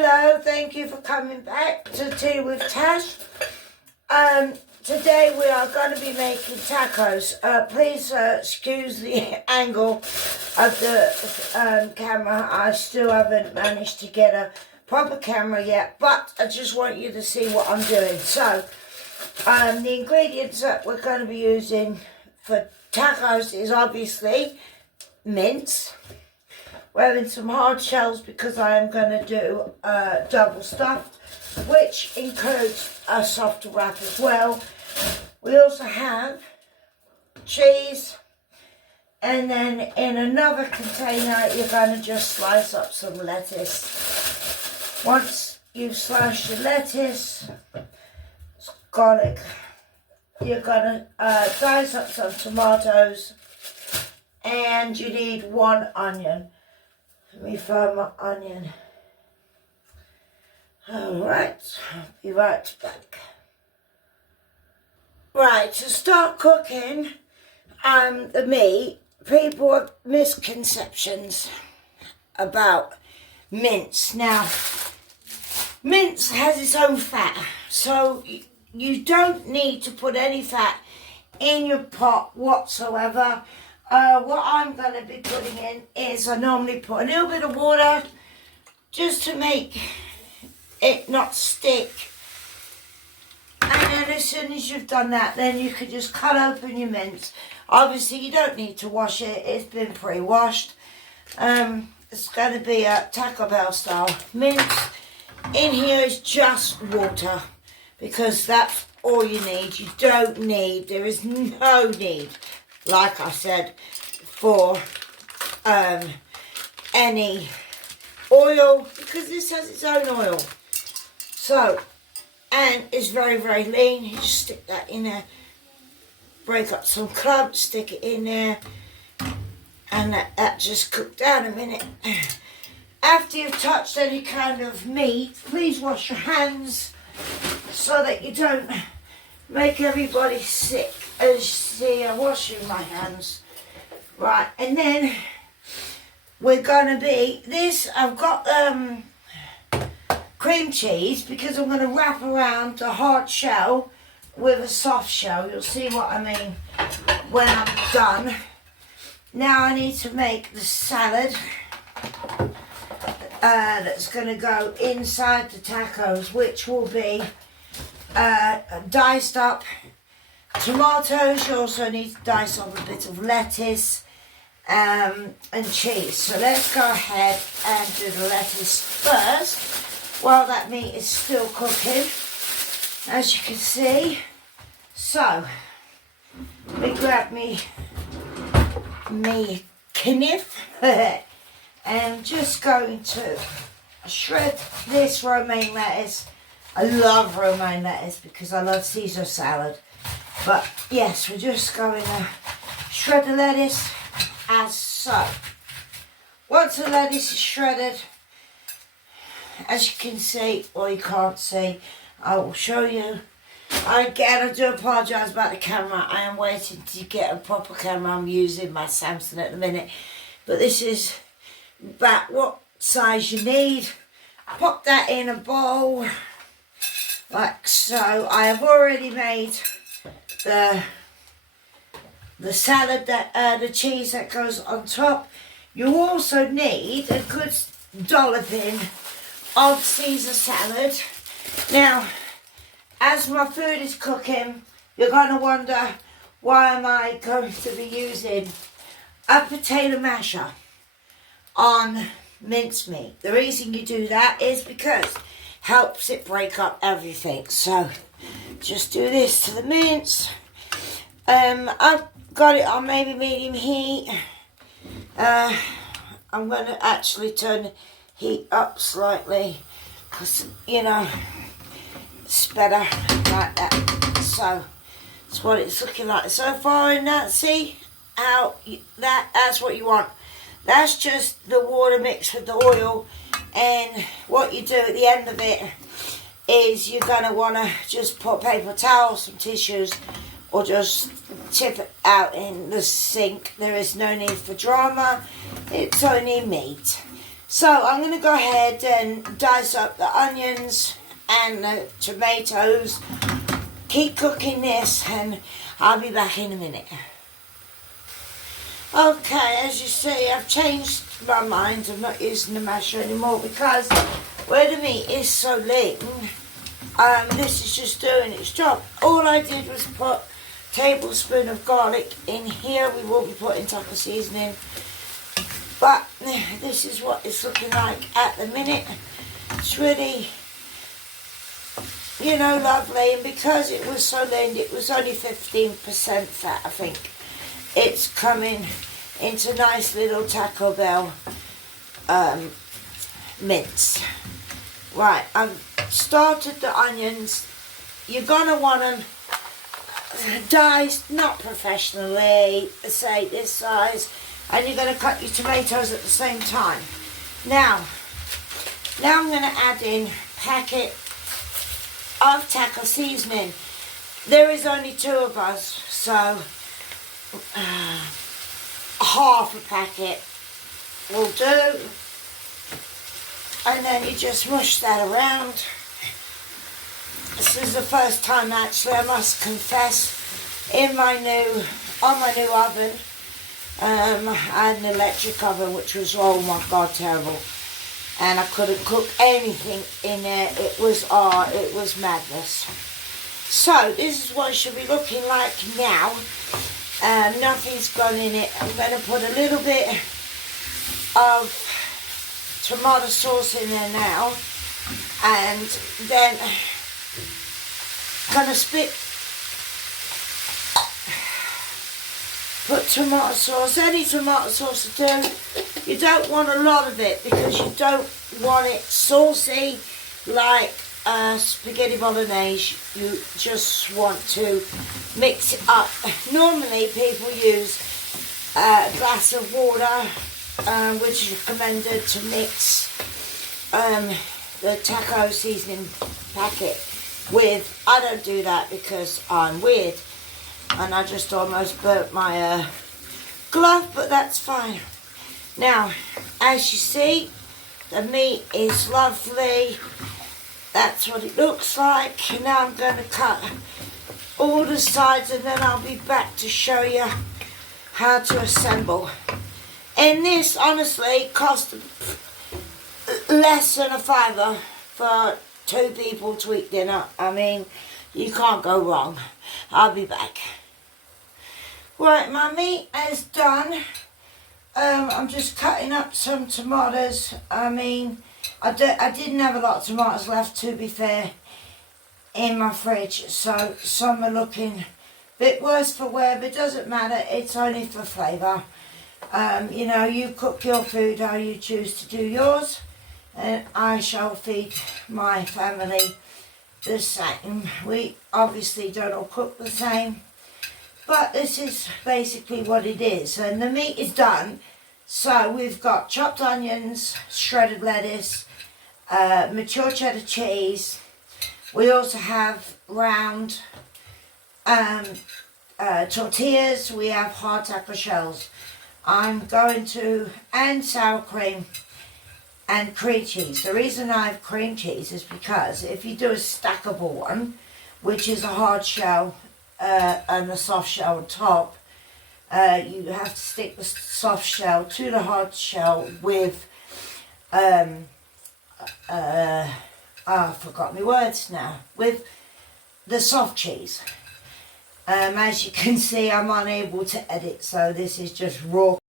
Hello, thank you for coming back to Tea with Tash. Today we are going to be making tacos. Please excuse the angle of the camera. I still haven't managed to get a proper camera yet, but I just want you to see what I'm doing. So, the ingredients that we're going to be using for tacos is obviously mince. We're having some hard shells because I am going to do double stuffed, which includes a soft wrap as well. We also have cheese, and then in another container you're going to just slice up some lettuce. Once you've sliced your lettuce, garlic, you're going to dice up some tomatoes, and you need 1 onion. Let me find my onion. Alright, I'll be right back. Right, to start cooking the meat, people have misconceptions about mince. Now, mince has its own fat, so you don't need to put any fat in your pot whatsoever. What I'm going to be putting in is I normally put a little bit of water just to make it not stick. And then as soon as you've done that, then you can just cut open your mince. Obviously, you don't need to wash it. It's been pre-washed. It's going to be a Taco Bell style mince. In here is just water because that's all you need. You don't need, there is no need, like I said, for any oil, because this has its own oil. So, and it's very, very lean. You just stick that in there, break up some clumps, stick it in there, and that just cooked down a minute. After you've touched any kind of meat, please wash your hands so that you don't make everybody sick. As you see, I'm washing my hands. Right, and then we're going to be, this, I've got cream cheese because I'm going to wrap around the hard shell with a soft shell. You'll see what I mean when I'm done. Now I need to make the salad that's going to go inside the tacos, which will be diced up tomatoes. You also need to dice up a bit of lettuce and cheese. So let's go ahead and do the lettuce first while that meat is still cooking, as you can see. So let me grab me knife and I'm just going to shred this romaine lettuce. I love romaine lettuce because I love Caesar salad. But yes, we're just going to shred the lettuce as so. Once the lettuce is shredded, as you can see, or you can't see, I will show you. Again, I do apologise about the camera. I am waiting to get a proper camera. I'm using my Samsung at the minute. But this is about what size you need. Pop that in a bowl, like so. I have already made the salad, that the cheese that goes on top. You also need a good dolloping of Caesar salad. Now, as my food is cooking, you're going to wonder, why am I going to be using a potato masher on mincemeat? The reason you do that is because it helps it break up everything. So just do this to the mince. I've got it on maybe medium heat. I'm going to actually turn the heat up slightly because, you know, it's better like that. So that's what it's looking like so far. And that, see how that's what you want. That's just the water mixed with the oil. And what you do at the end of it is you're going to want to just put paper towels, some tissues, or just tip it out in the sink. There is no need for drama. It's only meat. So I'm going to go ahead and dice up the onions and the tomatoes. Keep cooking this and I'll be back in a minute. Okay, as you see, I've changed my mind. I'm not using the masher anymore because where the meat is so lean, this is just doing its job. All I did was put a tablespoon of garlic in here. We will be putting taco seasoning. But this is what it's looking like at the minute. It's really, you know, lovely. And because it was so lean, it was only 15% fat, I think. It's coming into nice little Taco Bell mince. Right, I've started the onions. You're going to want them diced, not professionally, say this size. And you're going to cut your tomatoes at the same time. Now I'm going to add in a packet of taco seasoning. There is only 2 of us, so half a packet will do. And then you just mush that around. This is the first time actually, I must confess, on my new oven. I had an electric oven which was, oh my god, terrible, and I couldn't cook anything in there. It was madness. So this is what it should be looking like now. Nothing's gone in it. I'm going to put a little bit of tomato sauce in there now, and then kind of put tomato sauce, any tomato sauce to do. You don't want a lot of it because you don't want it saucy like spaghetti bolognese. You just want to mix it up. Normally people use a glass of water, which is recommended to mix the taco seasoning packet with. I don't do that because I'm weird. And I just almost burnt my glove, but that's fine. Now, as you see, the meat is lovely. That's what it looks like. Now I'm going to cut all the sides and then I'll be back to show you how to assemble. And this, honestly, cost less than a £5 for 2 people to eat dinner. I mean, you can't go wrong. I'll be back. Right, my meat is done. I'm just cutting up some tomatoes. I mean, I didn't have a lot of tomatoes left, to be fair, in my fridge. So some are looking a bit worse for wear, but it doesn't matter. It's only for flavour. You know, you cook your food how you choose to do yours. And I shall feed my family the same. We obviously don't all cook the same, but this is basically what it is. And the meat is done. So we've got chopped onions, shredded lettuce, mature cheddar cheese. We also have round tortillas. We have hard taco shells. I'm going to, and sour cream and cream cheese. The reason I have cream cheese is because if you do a stackable one, which is a hard shell and a soft shell on top, you have to stick the soft shell to the hard shell with, I forgot my words now, with the soft cheese. As you can see, I'm unable to edit, so this is just raw.